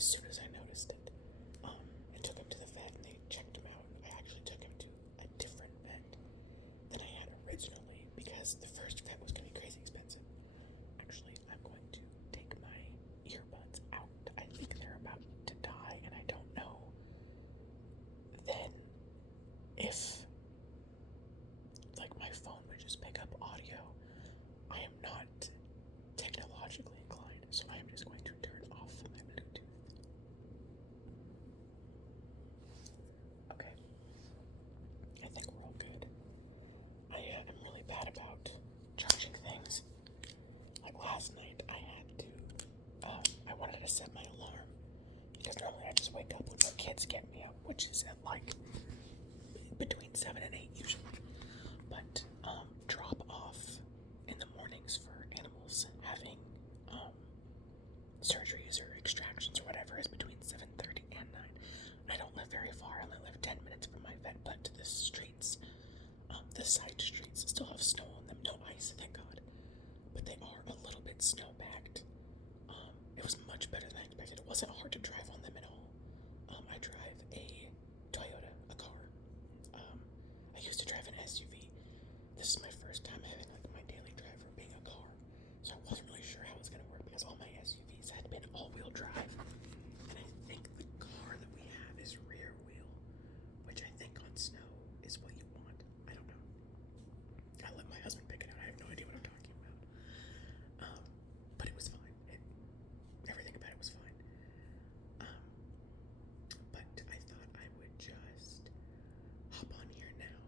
as soon as I noticed it. And took him to the vet and they checked him out. I actually took him to a different vet than I had originally because the first vet was going to be crazy expensive. Actually, I'm going to take my earbuds out. I think they're about to die and I don't know then if like my phone would just pick up audio. I am not technologically inclined, so I am just going to turn off my Bluetooth. Okay, I think we're all good. I am really bad about charging things. Like last night, I wanted to set my alarm because normally I just wake up when my kids get me up, which is at like between 7 and 8 usually. But drop off in the mornings for animals having surgeries or extractions or whatever is between 7:30 and 9. I don't live very far. I only live 10 minutes from my vet, but the streets, the side streets still have snow on them. No ice, thank God. But they are a little bit snow-backed. It was much better than I expected. It wasn't hard to drive on them at all. I drive a Toyota, a car. I used to drive an SUV. This is my first time having like my daily driver being a car, so I wasn't really sure how it was going to work because all my SUVs had been all-wheel drive, and I think the car that we have is rear wheel, which I think on snow is what you want. I don't know. I let my husband pick it out. I have no idea what I'm talking about. But it was fine. Everything about it was fine. But I thought I would just hop on here now.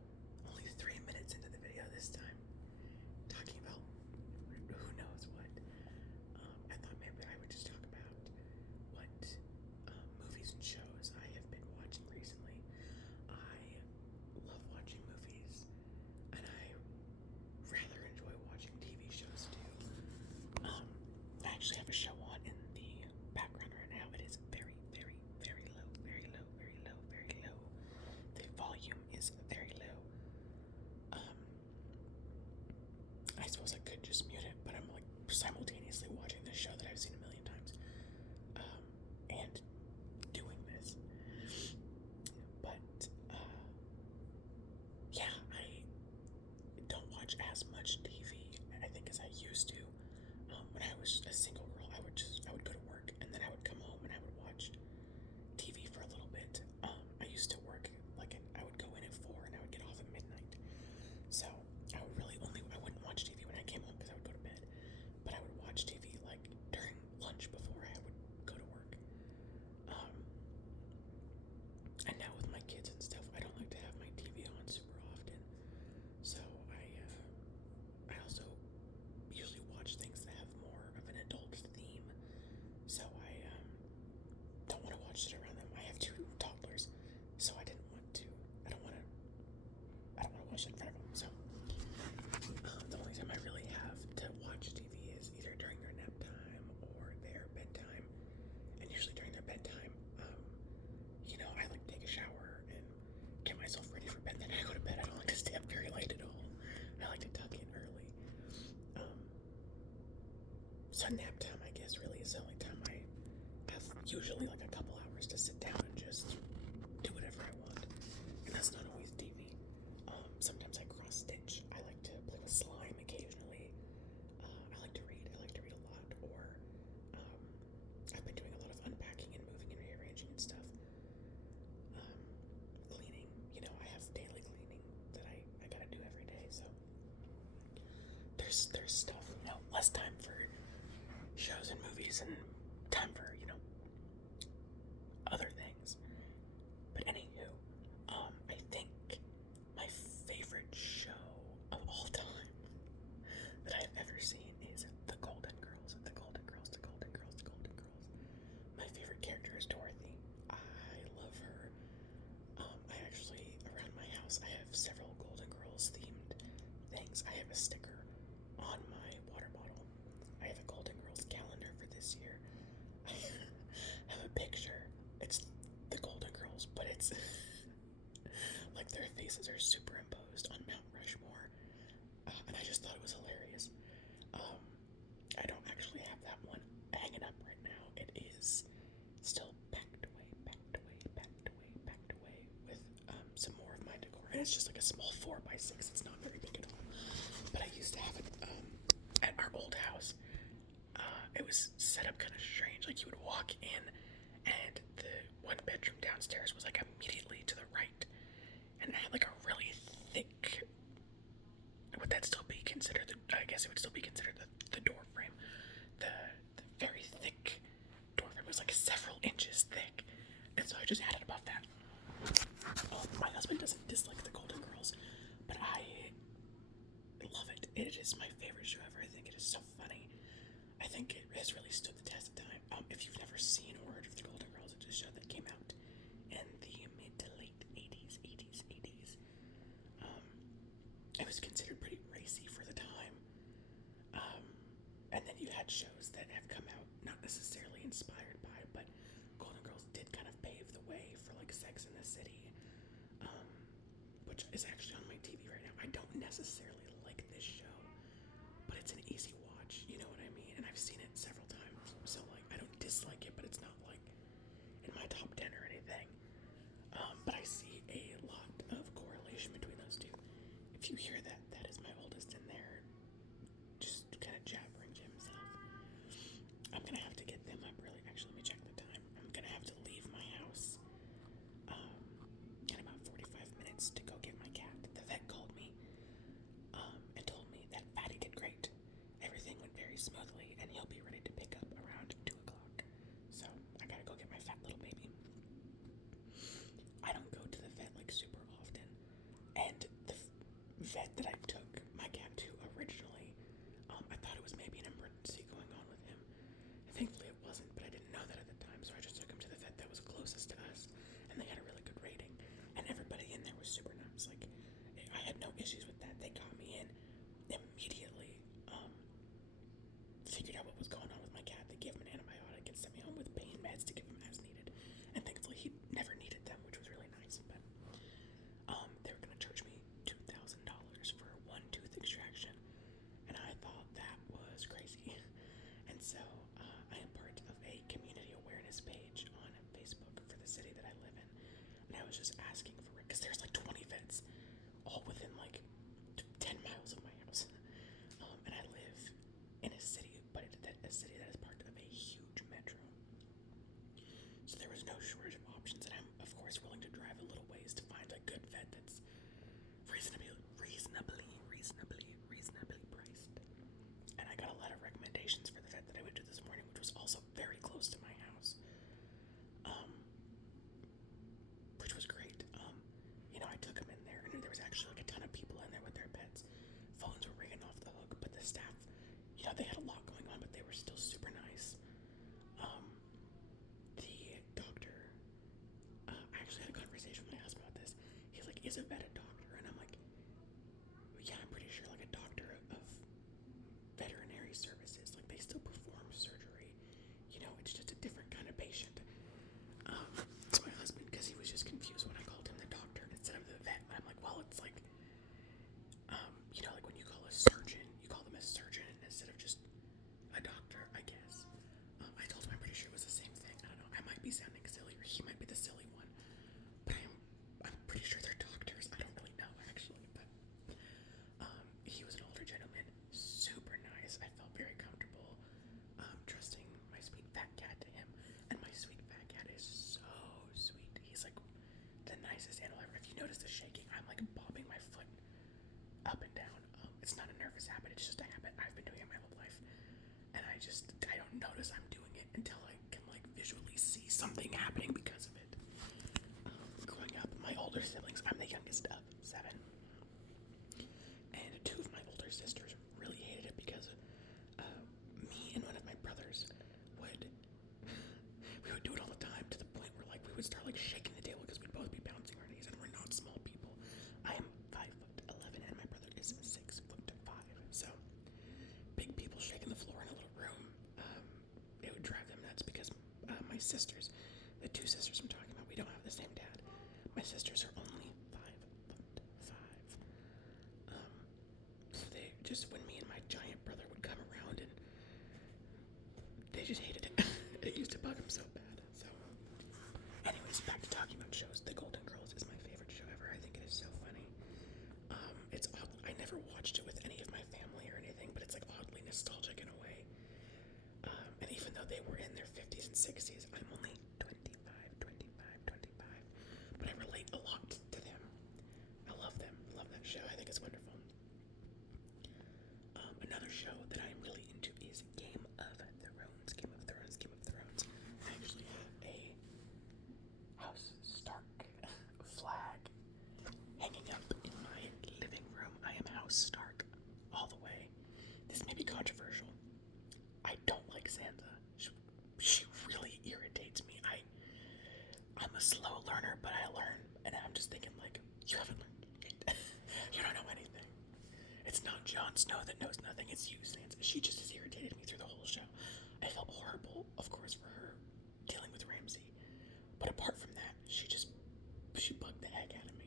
Only 3 minutes into the video this time, talking about who knows what. I thought maybe I would just talk about what movies and shows I have been watching recently. I love watching movies, and I rather enjoy watching TV shows too. I actually have a show on in the background right now. It is very, very, very low, very low, very low, very low. The volume is very low. I suppose I could just mute it, but I'm like simultaneously watching this show that I've seen a million times, and doing this. But yeah, I don't watch as much TV, I think, as I used to. When I was a single girl, I would go to work and then I would come home and I would watch TV for a little bit. I used to work I would go in at 4 and I would get off at midnight. So I wouldn't watch TV when I came home because I would go to bed. But I would watch TV like during lunch before I would go to work. And now with my kids and stuff, I don't like to have my TV on super often. So I also usually watch things that have more of an adult theme. So I don't want to watch it around them. I have 2 toddlers, so I don't want to watch it in front of them. So the only time I really have to watch TV is either during their nap time or their bedtime. And usually during their bedtime, I like to take a shower and get myself ready for bed. Then I go to bed. I don't like to stay up very late at all. I like to tuck in early. So nap time, I guess, really is the only time I have usually like a couple hours to sit down and just do whatever I want. And that's not always TV. Sometimes I cross stitch. I like to play with slime occasionally. I like to read. I like to read a lot. Or I've been doing a lot of unpacking and moving and rearranging and stuff. Cleaning. I have daily cleaning that I gotta do every day. So there's stuff. Less time for shows and movies and time for other things. But anywho, I think my favorite show of all time that I've ever seen is The Golden Girls. The Golden Girls, The Golden Girls, The Golden Girls. My favorite character is Dorothy. I love her. I actually, around my house, I have several Golden Girls themed things. I have a sticker on my water bottle. I have a Golden Girls calendar for this year. it's just like a small 4x6. It's not very big at all. But I used to have it at our old house. It was set up kind of strange. Like you would walk in, and the one bedroom downstairs was like immediately to the right, and it had like a really thick. Would that still be considered? I guess it would still be considered the door frame. The very thick door frame was like several inches thick, and so I just added above that. My husband doesn't dislike the Golden Girls, but I love it. It is my favorite show ever. I think it is so funny. I think it has really stood the test of time. If you've never seen or heard of the Golden Girls, it's a show that came out in the mid to late 80s. It was considered pretty racy for the time. And then you had shows that have come out not necessarily inspired by, but Golden Girls did kind of pave the way for like Sex in the City, which is actually on my TV right now. I don't necessarily like this show, but it's an easy watch, you know what I mean? And I've seen it several times, so like I don't dislike it, but it's not like in my top 10 or anything. But I see a lot of correlation between those two. If you hear that, that is my oldest in there, just kind of jabbering to himself. I'm gonna have to get them up really. Actually, let me check the time. I'm gonna have to leave my house in about 45 minutes to go get my cat. The vet called me and told me that Fatty did great. Everything went very smoothly, and he'll be ready to pick up around 2 o'clock. So I gotta go get my fat little baby. I don't go to the vet like super often, and the vet that I took my cat to originally, I thought it was maybe an emergency going on with him. And thankfully it wasn't, but I didn't know that at the time, so I just took him to the vet that was closest to us, and they had a really good rating, and everybody in there was super nice. Like, I had no issues with that. They got me in immediately, figured out what was going on with my cat. They gave him an antibiotic and sent me home with pain meds to give him as needed, and thankfully he never needed them, which was really nice. But they were going to charge me $2,000 for one tooth extraction, and I thought that was crazy. And so I am part of a community awareness page on Facebook for the city that I live in, and I was just asking for it because there's like 20 vets all within like 10 miles of my house. And I live in a city, but a city that is part of a huge metro. So there was no shortage of options, and I'm of course willing to drive a little ways to find a good vet that's reasonably priced. And I got a lot of recommendations for the vet that I went to this morning, which was also very close to my house, which was great. I took him in there, and there was actually like a ton of people in there with their pets. Phones were ringing off the hook, but the staff, they had a lot going on, but they were still super nice. The doctor, I actually had a conversation with my husband about this. He's like, is a vet a doctor? And I'm like, yeah, I'm pretty sure like a doctor of veterinary services, like they still perform surgery. It's just a different kind of patient. So my husband, because he was just confused when I called him the doctor instead of the vet. I'm like, well, it's like, like when you call a surgeon, you call them a surgeon instead of just a doctor, I guess. I told him I'm pretty sure it was the same thing. I don't know. I might be sounding silly, or he might be the silly one, but I'm pretty sure they're doctors. I don't really know actually, but he was an older gentleman, super nice. I felt very comfortable trusting my sweet fat cat to him, and my sweet fat cat is so sweet. He's like the nicest animal ever. If you notice the shaking, I'm like bobbing my foot up and down. It's not a nervous habit, it's just a habit I've been doing it my whole life, and I don't notice I'm doing it until I can like visually see something happening because of it. Growing up, my older siblings, I'm the youngest of 7, and 2 of my older sisters really hated it because me and one of my brothers would do it all the time, to the point where like we would start like shaking the table because we'd both be bouncing our knees, and we're not small people. I am 5'11", and my brother is 6'5". So big people shaking the floor in a little room, it would drive them nuts because my sisters, the 2 sisters I'm talking about, we don't have the same dad. My sisters are only 5'5". So they just, when me and my giant brother would come around, and they just hated it. It used to bug them so bad. So anyways, back to slow learner, but I learn, and I'm just thinking like, you haven't learned yet. You don't know anything. It's not Jon Snow that knows nothing, it's you, Sansa. She just has irritated me through the whole show. I felt horrible, of course, for her dealing with Ramsay. But apart from that, she bugged the heck out of me.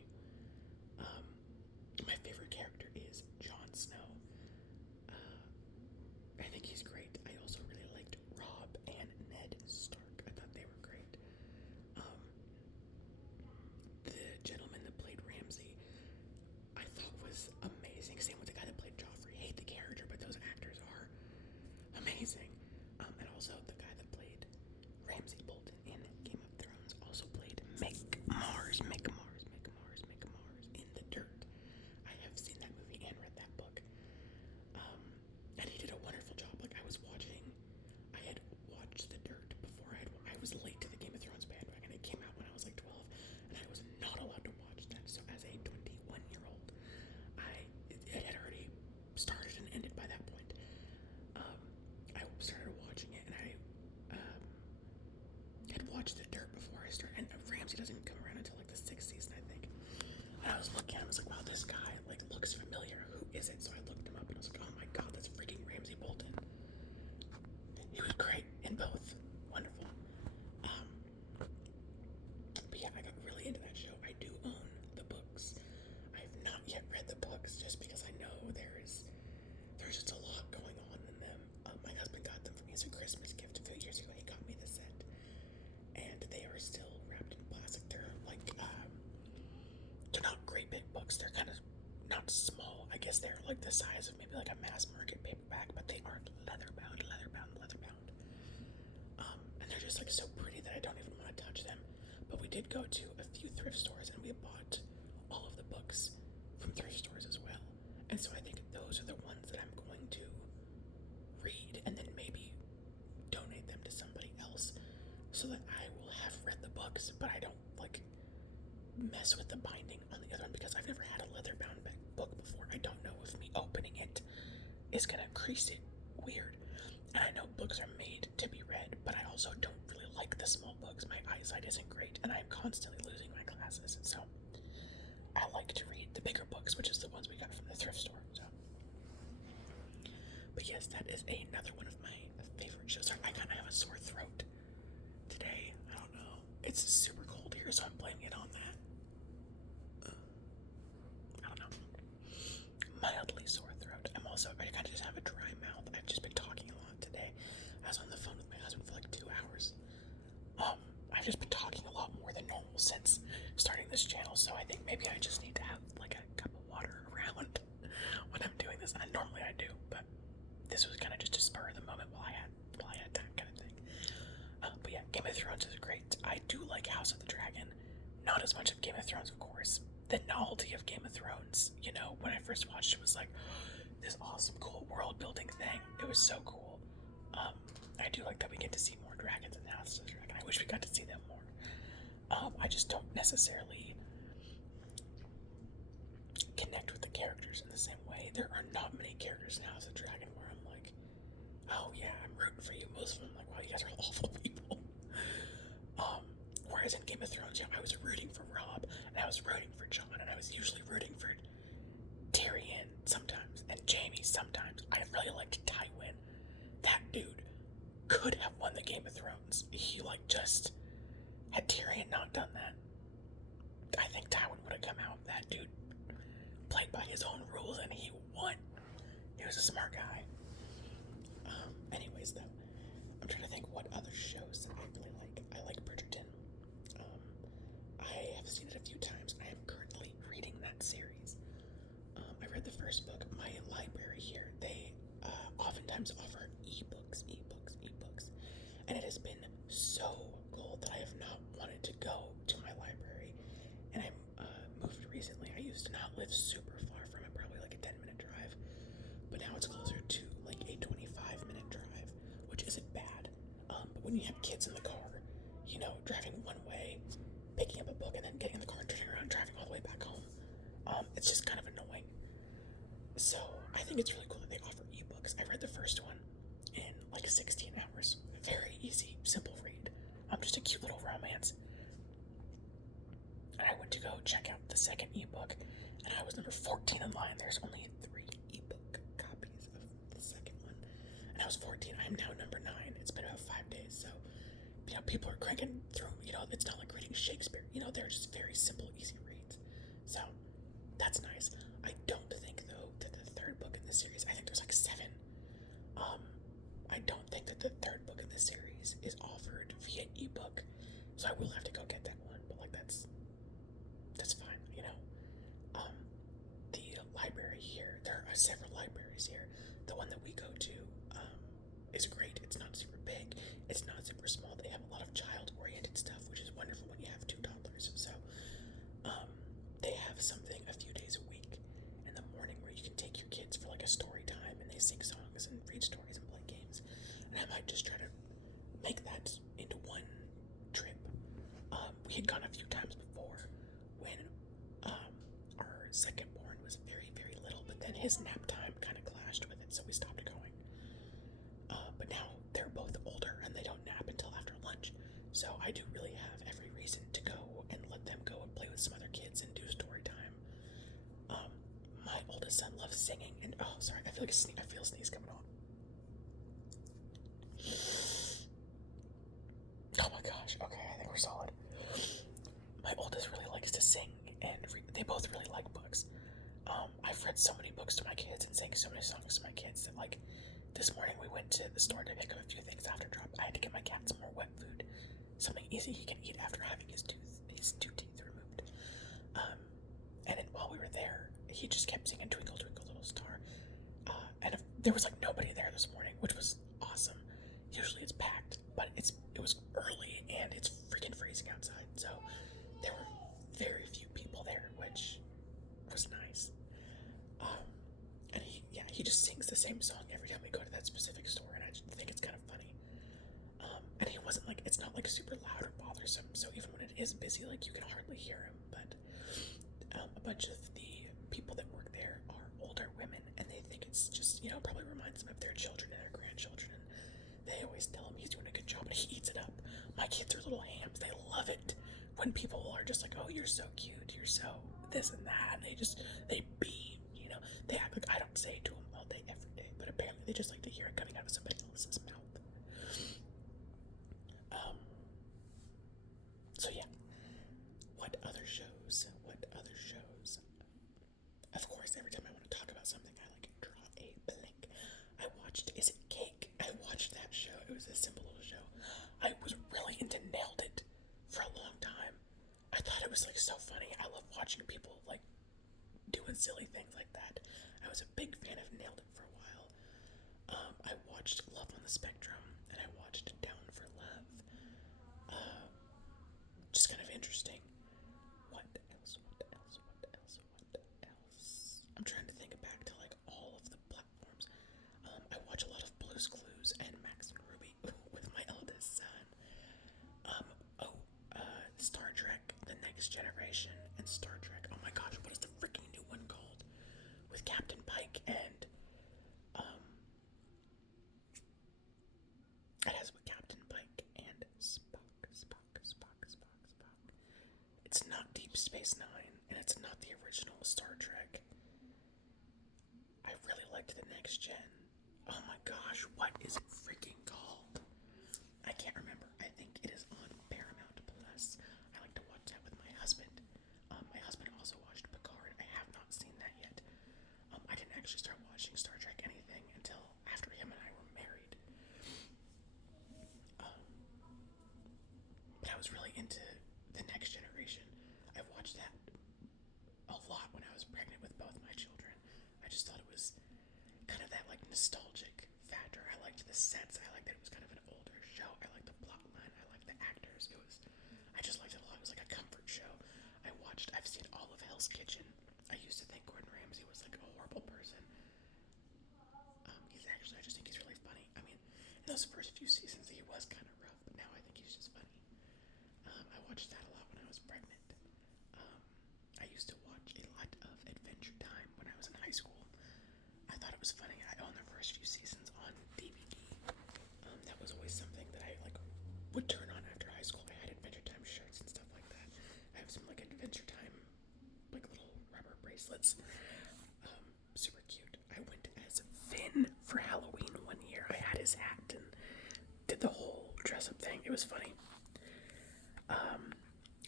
My favorite character is Jon Snow. I think he's great. I also really liked Robb and Ned Stark. I thought they were great. The gentleman that played Ramsay, I thought was amazing. Same with the guy that played Joffrey. Hate the character, but those actors are amazing. And also the guy that played Ramsay Bolton in Game of Thrones also played Mick Mars in The Dirt. I have seen that movie and read that book. And he did a wonderful job. Like I had watched The Dirt before I was late to the Game of Thrones bandwagon. It came out when I was like 12, and I was not allowed to watch that. So as a 21-year-old, it had already started and ended by that point. I started watching it, and I had watched The Dirt before I started. And Ramsay doesn't come around until like the 6th season, I think. And I was looking at him, I was like, wow, this guy like looks familiar. Who is it? So I looked him up, and I was like, oh my god, that's freaking Ramsay Bolton. He was great in both. Wonderful. But yeah, I got really into that show. I do own the books. I have not yet read the books just because I know there's just a lot going on in them. My husband got them for me as a Christmas gift a few years ago. He got me the set, and they are still wrapped in plastic. They're like they're not great big books. They're kind of not small. I guess they're like the size of maybe like a mass market paperback, but they aren't leather bound. And they're just like so pretty that I don't even want to touch them. But we did go to a few thrift stores, and we bought all of the books from thrift stores as well. And so I think those are the ones that I'm going to read and then maybe donate them to somebody else so that I will have read the books, but I don't like mess with the binding on the other one because I've never had a leather bound book before. I don't know if me opening it is gonna crease it weird. And I know books are made to be read, but I also don't really like the small books. My eyesight isn't great, and I'm constantly losing my glasses. So I like to read the bigger books, which is the ones we got from the thrift store. So, but yes, that is another one of my favorite shows. Sorry, I kind of have a sore throat today. I don't know. It's super cold here, so I'm blaming it on that. I don't know. Mildly sore throat. I kind of just have a dry mouth. I've just been talking a lot today. I was on the phone with my husband for like 2 hours. I've just been talking a lot more than normal since starting this channel, so I think maybe I just need to have like a cup of water around when I'm doing this. And normally I do, but this was kind of just a spur of the moment while I had time kind of thing. But yeah, Game of Thrones is great. I do like House of the Dragon. Not as much of Game of Thrones, of course. The novelty of Game of Thrones, you know, when I first watched it was like this awesome, cool world building thing. It was so cool. I do like that we get to see more dragons in House of the Dragon. I wish we got to see them more. I just don't necessarily connect with the characters in the same way. There are not many characters in House of the Dragon where I'm like, oh yeah, I'm rooting for you. Most of them, I'm like, wow, you guys are awful people. Whereas in Game of Thrones, yeah, I was rooting for Robb, and I was rooting for Jon, and I was usually rooting for Tyrion sometimes, and Jaime sometimes. I really liked Tywin. That dude could have won the Game of Thrones. He just had Tyrion not done that, I think Tywin would have come out. That dude played by his own rules, and he won. He was a smart guy. Anyways, though, I'm trying to think what other shows that I really like. I like Bridgerton. I have seen it a few times. I am currently reading that series. I read the first book. My library here, they oftentimes offer ebooks, and it has been so cool that I have not wanted to go to my library. And I moved recently. I used to not live super far from it, probably like a 10-minute drive, but now it's closer to like a 25-minute drive, which isn't bad. But when you have kids in the car, you know, driving one way, picking up a book, and then getting in the car, turning around, driving all the way back home, it's just kind of annoying. So I think it's really cool that they offer ebooks. I read the first one in like 16 hours. Very easy, simple read. Just a cute little romance. went to go check out the second ebook, and I was number 14 in line. There's only 3 ebook copies of the second one, and I was 14. I am now number 9. It's been about 5 days, so people are cranking through. It's not like reading Shakespeare. They're just very simple, easy reads. So that's nice. I don't think though that the third book in the series. I think there's like 7. I don't think that the third book in the series is offered via ebook, so I will have to go get that one. But that's fine. The library here. There are several libraries here. The one that we go to is great. It's not super big. It's not super small. They have a lot of child-oriented stuff, which is wonderful when you have $2. So they have something a few days a week in the morning where you can take your kids for like a story time, and they sing songs and read stories and play games. And I might just try to make that into one trip. We had gone a few times before when our second born was very, very little, but then his nap time kind of clashed with it, so we stopped going. But now they're both older and they don't nap until after lunch, so I do really have every reason to go and let them go and play with some other kids and do story time. My oldest son loves singing, and sorry, I feel a sneeze coming on. Oh my gosh, okay, I think we're solid. My oldest really likes to sing, and they both really like books. I've read so many books to my kids and sang so many songs to my kids that, this morning we went to the store to pick up a few things after drop. I had to get my cat some more wet food, something easy he can eat after having his 2 teeth removed. And then while we were there, he just kept singing Twinkle, Twinkle, Little Star. And there was nobody there this morning, which was awesome. Usually it's packed, but it was early and it's freaking freezing outside, so there were very few people there, which was nice. And he just sings the same song every time we go to that specific store, and I just think it's kind of funny. And he wasn't it's not super loud or bothersome, so even when it is busy, you can hardly hear him. But a bunch of the people that work there are older women, and they think it's just probably reminds them of their children and their grandchildren, and they always tell him he's doing a good job, and he eats it up. My kids are little hams. They love it when people are just oh, you're so cute, you're so this and that, and they beam. They act like I don't say it to them all day, every day, but apparently they just like to hear it coming out of somebody else's mouth. So yeah. What other shows? Of course, every time I want to talk about something, I draw a blank. I watched Is It Cake? I watched that show. It was a simple little show. I was really into Nailed It for a long time. I thought it was so funny. I love watching people doing silly things like that. I was a big fan of Nailed It for a while. I watched Love on the Spectrum, and I watched Down for Love. Just kind of interesting. What else? I'm trying to think back to all of the platforms. I watch a lot of Blue's Clues and Max and Ruby with my eldest son. Star Trek, The Next Generation, and Star Trek. Oh my gosh, what is the freaking new one called? With Captain Pike and it has with Captain Pike and Spock. It's not Deep Space Nine, and it's not the original Star Trek. I really liked The Next Gen. Oh my gosh, what is it freaking called? I can't remember. I think it is on Paramount Plus. I like to watch that with my husband. My husband also watched Picard. I have not seen that yet. I didn't actually start watching Star Trek anything until after him and I were married. But I was really into The Next Generation. I watched that a lot when I was pregnant with both my children. I just thought it was kind of that nostalgic factor. I liked the sets. I liked that it was kind of an older show. I liked the plot line. I liked the actors. I just liked it a lot. It was like a comfort show. I've seen all of Hell's Kitchen. I used to think Gordon Ramsay was a horrible person. I just think he's really funny. I mean, in those first few seasons, he was kind of rough, but now I think he's just funny. I watched that a lot when I was pregnant. I used to watch a lot of Adventure Time when I was in high school. I thought it was funny. I owned the first few seasons on DVD. That was always something that I would turn on after high school. I had Adventure Time shirts and stuff like that. I have some Adventure Time bracelets. Super cute. I went as Finn for Halloween one year. I had his hat and did the whole dress-up thing. It was funny.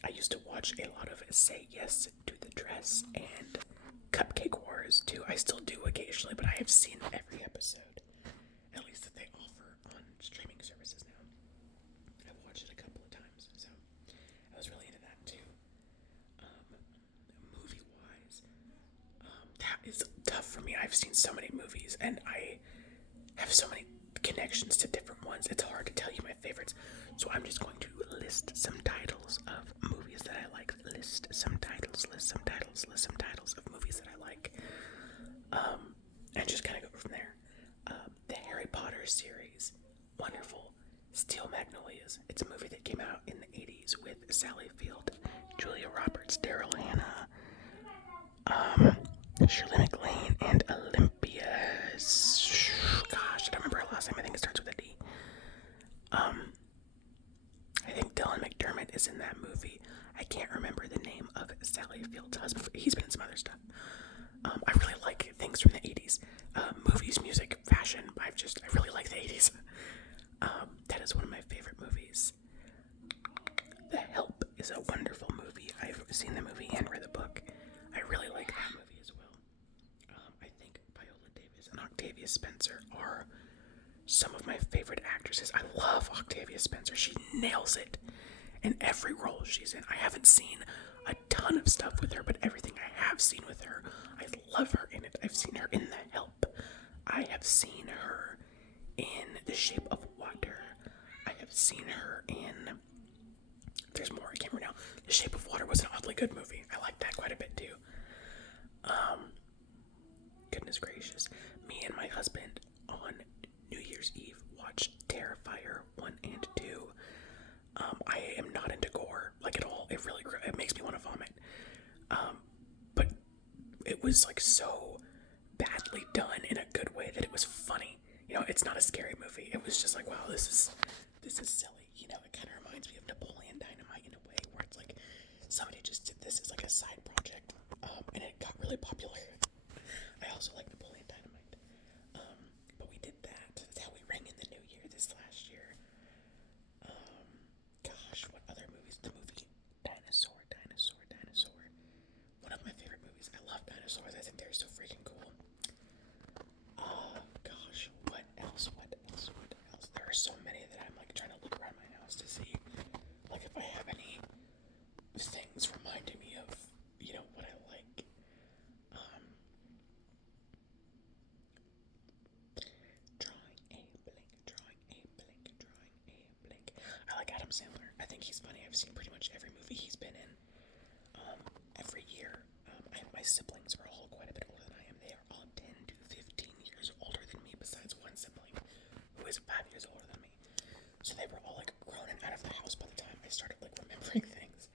I used to watch a lot of Say Yes to the Dress and Cupcake Wars too. I still do occasionally, but I have seen every episode, at least that they offer on streaming services now. I've watched it a couple of times, so I was really into that too. Movie-wise, that is tough for me. I've seen so many movies, and I have so many connections to different ones. It's hard to tell you my favorites, so I'm just going to list some titles of movies that I like. List some titles of movies that I like, and just kind of go from there. The Harry Potter series, wonderful. Steel Magnolias. It's a movie that came out in the 80s with Sally Field, Julia Roberts, Daryl Hannah, Shirley MacLaine, and Olympia. Gosh, I don't remember her last name. I think it starts with a D. I think Dylan McDermott is in that movie. I can't remember the name of Sally Field's husband. He's been in some other stuff. I really like things from the 80s. Movies, music, fashion. I really like the 80s. That is one of my favorite movies. The Help is a wonderful movie. I've seen the movie and read the book. I really like that movie as well. I think Viola Davis and Octavia Spencer are some of my favorite actresses. I love Octavia Spencer. She nails it in every role she's in. I haven't seen a ton of stuff with her, but everything I have seen with her, I love her in it. I've seen her in The Help. I have seen her in The Shape of Water. I have seen her in... There's more, I can't remember now. The Shape of Water was an oddly good movie. I liked that quite a bit too. Goodness gracious. Me and my husband on New Year's Eve watched Terrifier 1 and 2. I am not into gore, like at all. It makes me want to vomit. But it was like so badly done in a good way that it was funny. You know, it's not a scary movie. It was just like, wow, this is silly. You know, it kind of reminds me of Napoleon Dynamite in a way, where it's like somebody just did this as like a side project, and it got really popular. I also like Napoleon Dynamite, but we did that. That's how we rang in the new year this last year. Gosh, what other movies? The movie Dinosaur. One of my favorite movies. I love dinosaurs. I think they're so freaking cool. Gosh, what else? There are so many that I'm like trying to look around my house to see, like if I have any things reminding me of, you know, what I like. Drawing a blank. I like Adam Sandler. I think he's funny. I've seen pretty much every movie he's been in. Every year. My siblings are all quite a bit older than I am. They are all 10 to 15 years older than me, besides one sibling who is 5 years older than me. So they were all like grown and out of the house by the time I started like remembering things.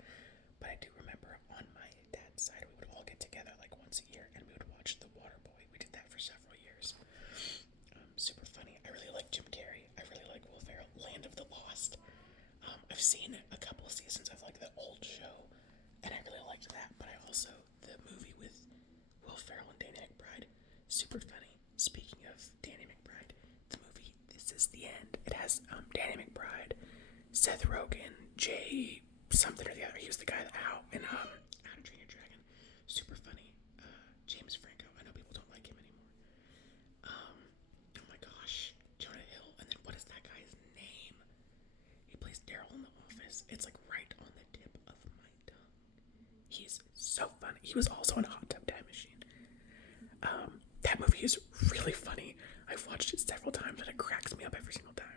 But I do remember on my dad's side, we would all get together like once a year and we would watch The Waterboy. We did that for several years. Super funny. I really like Jim Carrey. I really like Will Ferrell. Land of the Lost. I've seen a couple of seasons of like the old show, and I really liked that. But I also, the movie with Will Ferrell and Danny McBride, super funny. Speaking of Danny McBride, the movie This Is the End. It has Danny McBride, Seth Rogen, Jay something or the other. He was the guy that How to Train Your Dragon. Super funny. James Franco. I know people don't like him anymore. Oh my gosh, Jonah Hill. And then what is that guy's name? He plays Daryl in The Office. It's like right on the tip of my tongue. He's so funny. He was also in Hot Tub Time Machine. That movie is really funny. I've watched it several times and it cracks me up every single time.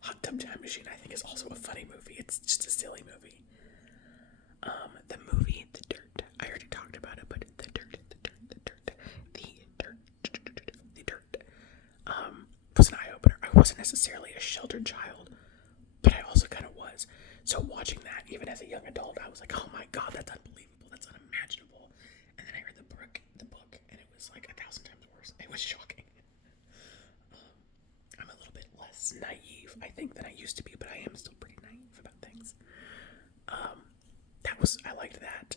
Hot Tub Time Machine, I think, is also a funny movie. It's just a silly movie. The movie The Dirt. I already talked about it, but The Dirt was an eye-opener. I wasn't necessarily a sheltered child, but I also kind of was. So watching that, even as a young adult, I was like, oh my god, that's unbelievable. That's unimaginable. And then I read the book, and it was like 1,000 times worse. It was shocking. I'm a little bit less naive, I think, than I used to be, but I am still pretty naive about things. I liked that.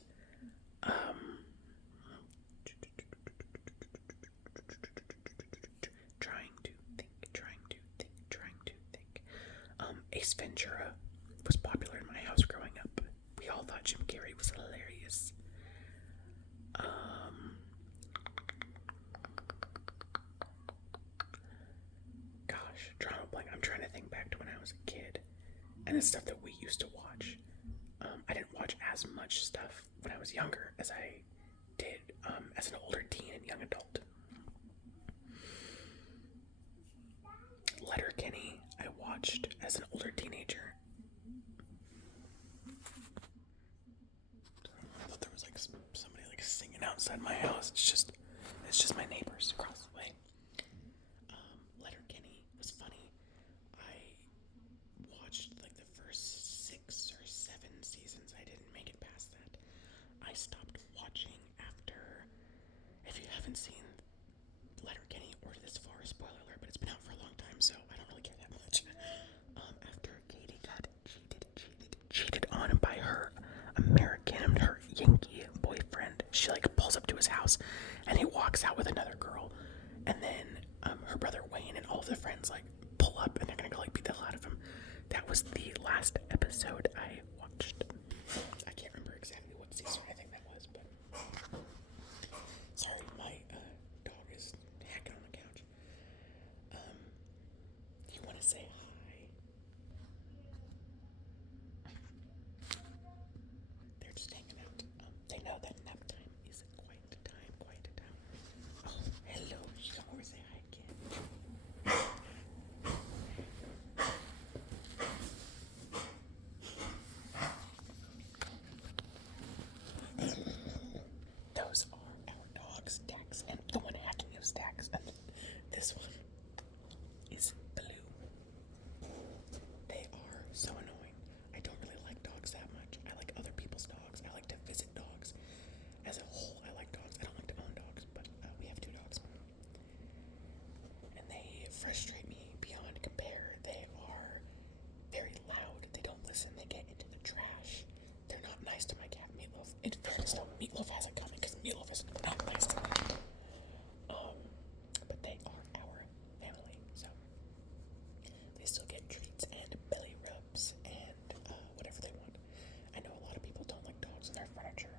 Jim Carrey was hilarious. Gosh, drama blank. I'm trying to think back to when I was a kid, and it's stuff that we used to watch. I didn't watch as much stuff when I was younger as I did as an older teen and young adult. Letterkenny, I watched as an older teenager. I thought there was like somebody like singing outside my house. It's just my neighbors across the way. Letterkenny was funny. I watched like the first 6 or 7 seasons. I didn't make it past that. I stopped watching after. If you haven't seen Letterkenny or this far, spoiler alert, but it's been out for a long time, so I don't really care that much. After Katie got cheated on by her American, her Yankee boyfriend, she like pulls up to his house, and he walks out with another girl, and then her brother Wayne and all of the friends like pull up, and they're gonna go like beat the hell out of him. That was the last episode I watched. I can't remember exactly what season I think that was, but sorry, my dog is hacking on the couch. You want to say hi? They're just hanging out. They know that nap time is quite a time. Oh, hello. You come over and say hi again. Those are our dogs, Dax, and the one hacking is Dax, and this one is Blue. They are so annoying. I don't really like dogs that much. I like other people's dogs. I like to visit dogs. As a whole, I like dogs. I don't like to own dogs, but we have 2 dogs. And they frustrate me beyond compare. They are very loud. They don't listen. They get into the trash. They're not nice to my cat, Meatloaf. In fairness, no, Meatloaf has it coming because Meatloaf is not nice to me. But they are our family, so they still get treats and belly rubs and whatever they want. I know a lot of people don't like dogs in their furniture.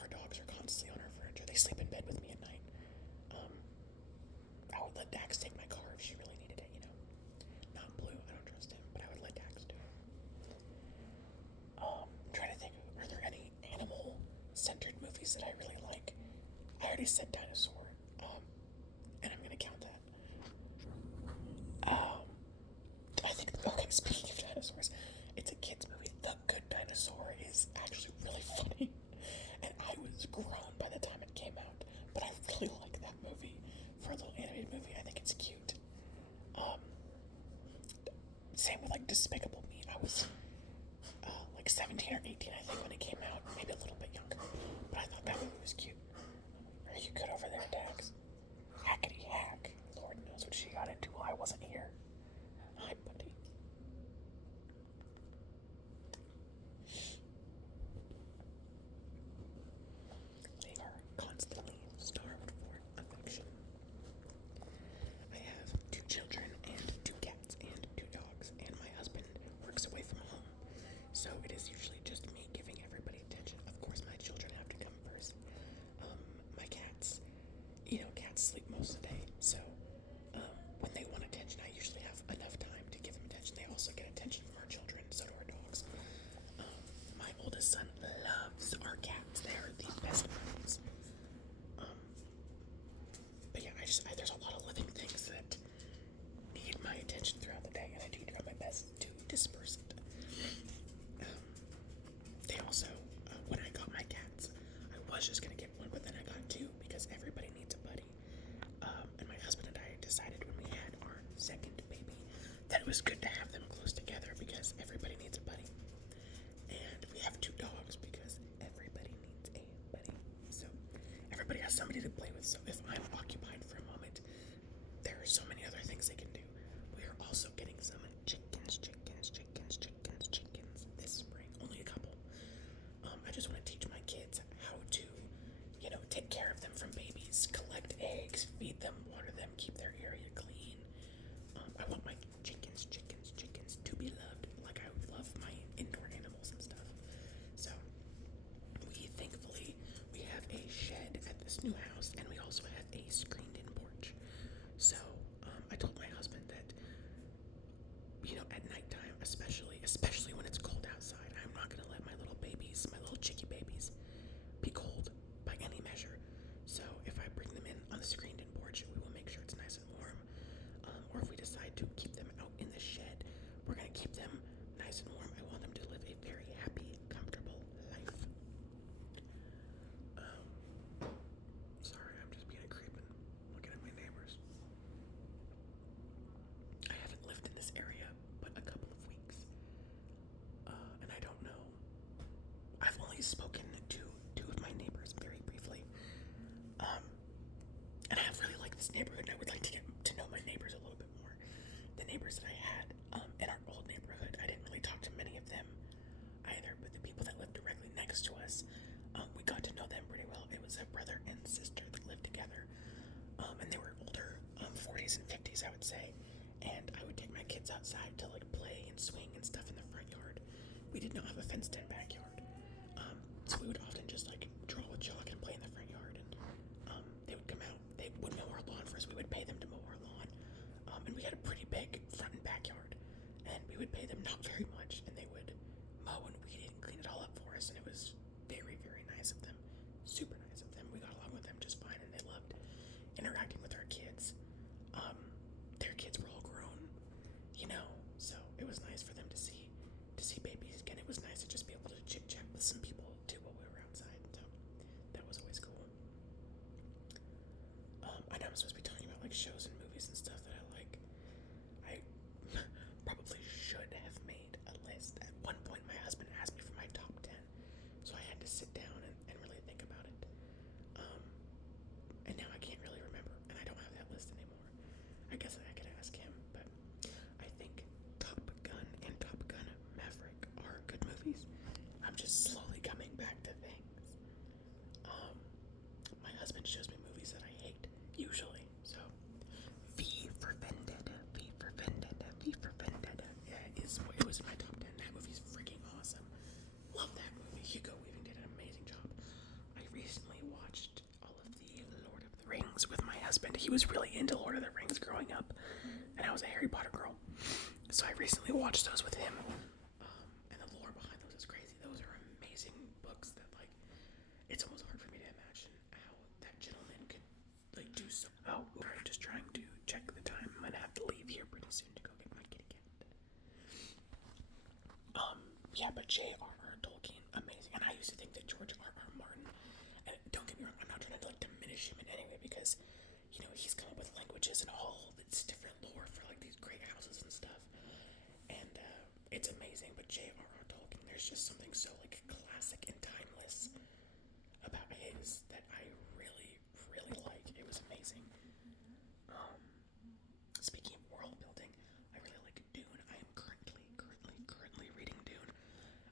Our dogs are constantly on our furniture. They sleep in bed with me at night. I would let Dax take my car if she really needed it, you know. Not Blue, I don't trust him, but I would let Dax do it. I'm trying to think, are there any animal-centered movies that I really like? I already said Dinosaur, and I'm gonna count that. I think, okay, speaking of dinosaurs, it's a kid's movie. The Good Dinosaur is actually really funny, and I was grown by the time it came out, but I really like that movie. For a little animated movie, I think it's cute. Same with like Despicable Me. I was like 17 or 18, I think, when it came out, maybe a little bit younger, but I thought that movie was cute. Are you good over there, Dax? Hackety hack. Lord knows what she got into while I wasn't here. Hi, buddy. They are constantly starved for affection. I have 2 children and 2 cats and 2 dogs, and my husband works away from home. So it is usually just me giving everybody attention. Of course, my children have to come first. My cats, cats sleep most of the day, so when they want attention, I usually have enough time to give them attention. They also get attention from our children, so do our dogs. My oldest son loves our cats. They are the best friends. But yeah, there's a lot of living things that need my attention throughout the day, and I do try my best to disperse it. They also, when I got my cats, I was just gonna get one, but then I got 2 because everybody needs a buddy. And my husband and I decided when we had our second baby that it was good to have them close together because everybody needs a buddy. And we have 2 dogs because everybody needs a buddy. So everybody has somebody to play with. So if I'm occupied for a moment, there are so many other things they can do. We are also getting some chickens this spring. Only a couple. I just want to teach my kids how to, take care of them from babies, collect eggs, feed them, water them, keep their area clean. I want my chickens to be loved like I love my indoor animals and stuff. So only spoken to two of my neighbors very briefly. And I really like this neighborhood, and I would like to get to know my neighbors a little bit more. The neighbors that I had in our old neighborhood, I didn't really talk to many of them either, but the people that lived directly next to us, we got to know them pretty well. It was a brother and sister that lived together, and they were older, 40s and 50s, I would say. And I would take my kids outside to like play and swing and stuff in the front yard. We did not have a fenced-in backyard, so we would often just like draw with chalk and play in the front yard. And they would come out, they would mow our lawn for us. We would pay them to mow our lawn, and we had a pretty big front and backyard, and we would pay them not very much, and they would mow and weed it and clean it all up for us. And it was very, very nice of them, super nice of them. We got along with them just fine, and they loved interacting with our kids. Their kids were all grown, so it was nice for them to see babies again. It was nice to just be able to chit chat with some people too while we were outside. So that was always cool. I know I'm supposed to be talking about like shows and movies and stuff that I like. I probably should have made a list. At one point, my husband asked me for my top 10, so I had to sit down and really think about it. And now I can't really remember, and I don't have that list anymore. I guess I could ask him, but I think Top Gun and Top Gun Maverick are good movies. I'm just slowly coming back to things. My husband shows me movies that I hate, usually, so V for Vendetta, V for Vendetta, V for Vendetta. Yeah, it was in my top 10. That movie's freaking awesome. Love that movie. Hugo Weaving did an amazing job. I recently watched all of the Lord of the Rings with my husband. He was really into Lord of the Rings growing up, and I was a Harry Potter girl. So I recently watched those with him, and the lore behind those is crazy. Those are amazing books that, like, it's almost hard for me to imagine how that gentleman could, like, do so. Oh, we're just trying to check the time. I'm gonna have to leave here pretty soon to go get my kitty cat. Yeah, but J.R.R. Tolkien, amazing. And I used to think that George R.R. Martin, and don't get me wrong, I'm not trying to, like, diminish him in any way, because, he's come up with languages and all this different lore for, like, these great houses and stuff. And it's amazing, but J.R.R. Tolkien, there's just something so, like, classic and timeless about his that I really, really like. It was amazing. Speaking of world building, I really like Dune. I am currently reading Dune.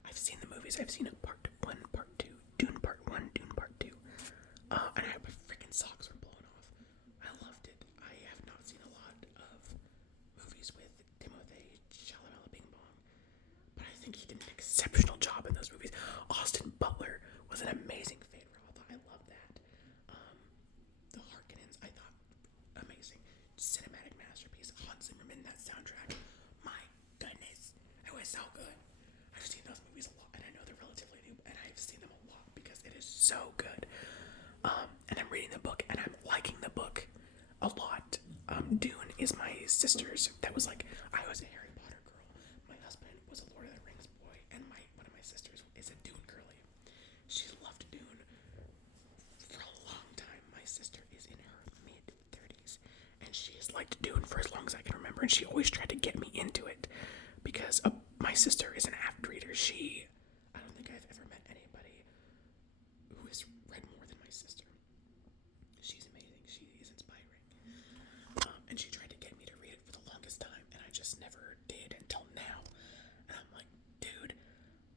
I've seen the movies. I've seen it part 1, part 2, Dune part 1, Dune part 2. And my freaking socks were blown off. I loved it. I have not seen a lot of movies with Timothée Chalamet Bing Bong, but I think he did an exceptional job in those movies. Austin Butler was an amazing favorite. I love that. The Harkonnens, I thought, amazing. Cinematic masterpiece. Hans Zimmerman, that soundtrack. My goodness, it was so good. I've seen those movies a lot, and I know they're relatively new, and I've seen them a lot because it is so good. And I'm reading the book, and I'm liking the book a lot. Dune is my sister's. That was like, I was a Harry Potter girl. My husband was a Lord of the Rings boy, and one of my sisters is a Dune girly. She loved Dune for a long time. My sister is in her mid-30s, and she has liked Dune for as long as I can remember, and she always tried to get me into it, because my sister is an avid reader. I don't think I've ever met anybody who has read more than my sister. She's amazing. She is inspiring. And she tried to get me to read it for the longest time, and I just never did until now. And I'm like, dude,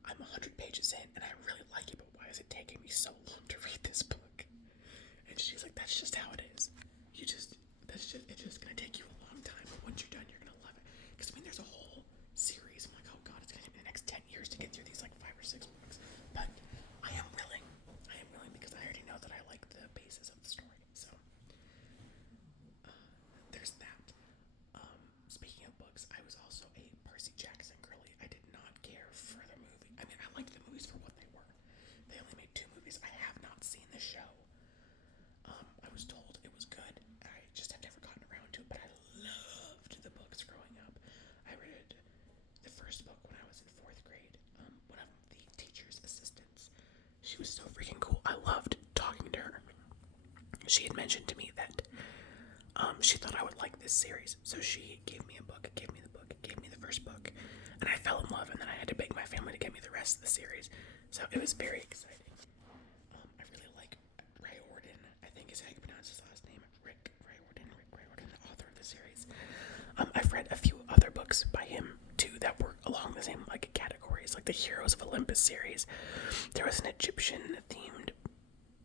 I'm 100 pages in, and I really like it, but why is it taking me so long to read this book? And she's like, that's just how it is. It's just gonna take you a long time, but once you're done, you're gonna love it. Because, there's a whole series. I'm like, oh god, it's gonna take me the next 10 years to get through these, like, 5 or 6 books. But I am willing because I already know that I like the basis of the story. So, there's that. Speaking of books, I was also a Percy Jackson girly. I did not care for the movie. I liked the movies for what they were. They only made 2 movies. I have not seen the show. I was told it was good. I just have never gotten around to it, but I loved the books growing up. I read the first book when I was in 4th grade. One of the teacher's assistants. She was so freaking cool. I loved talking to her. She had mentioned to me that she thought I would like this series, so she gave me a book, gave me the first book, and I fell in love, and then I had to beg my family to get me the rest of the series. So it was very exciting. I really like Ray Orton. I think is how you pronounce his last name. Rick Ray Orton, the author of the series. I've read a few other books by him too that were along the same like categories, like the Heroes of Olympus series. There was an Egyptian themed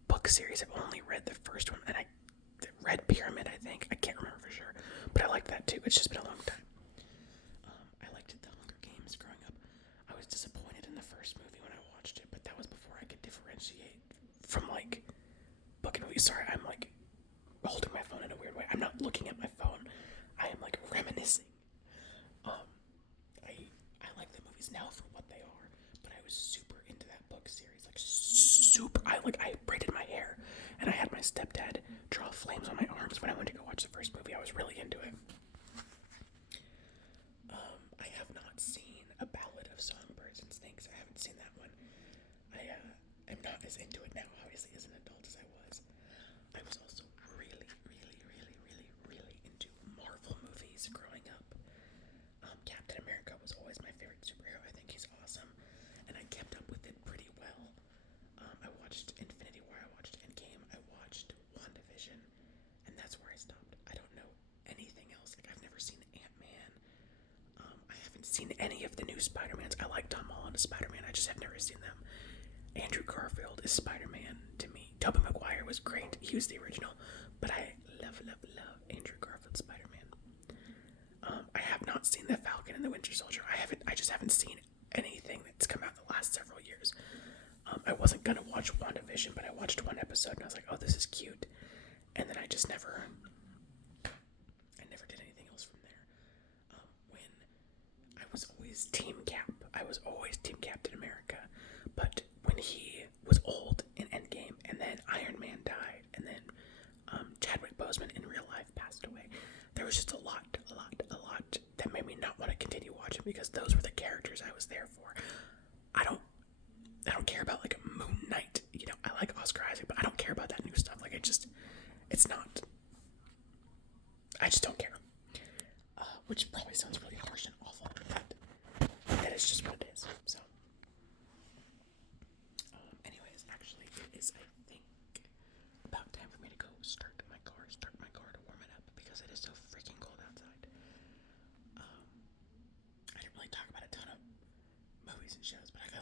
book series. I've only read the first one, and I read Pyramid, I think. I can't remember for sure, but I liked that too. It's just been a long time. I liked The Hunger Games growing up. I was disappointed in the first movie when I watched it, but that was before I could differentiate from like book and movie. Sorry, I'm like holding my phone in a weird way. I'm not looking at my phone. I am like reminiscing. I like the movies now for what they are, but I was super into that book series. Like super. I braided my hair, and I had my stepdad draw flames on my arms when I went to go watch the first movie. I was really into it. I have not seen A Ballad of Songbirds and Snakes. I haven't seen that one. I'm not as into it now, obviously, as an adult as I was. I was also really into Marvel movies growing up. Captain America was always my favorite superhero. I think he's awesome, and I kept up with it pretty well. I watched Infinity War, I watched Endgame, I watched WandaVision, and that's where I stopped. I don't know anything else. Like, I've never seen Ant-Man. I haven't seen any of the new Spider-Mans. I like Tom Holland as Spider-Man, I just have never seen them. Andrew Garfield is Spider-Man to me. Tobey Maguire was great. He was the original, but I love Andrew Garfield Spider-Man. I have not seen The Falcon and the Winter Soldier. I just haven't seen anything that's come out in the last several years. I wasn't gonna watch WandaVision, but I watched one episode and I was like, oh, this is cute. And then I just never did anything else from there. When I was always Team Cap. I was always Team Captain America. But when he was old in Endgame, and then Iron Man died, and then Chadwick Boseman in real life passed away, there was just a lot that made me not want to continue watching, because those were the characters I was there for. I don't care about like Moon Knight, you know. I like Oscar Isaac, but I don't care about that new stuff. Like, I just don't care. Which probably sounds really harsh and awful, but that is just what it is. So, anyways, actually, it is, I think, about time for me to go start my car to warm it up, because it is so freaking cold outside. I didn't really talk about a ton of movies and shows, but I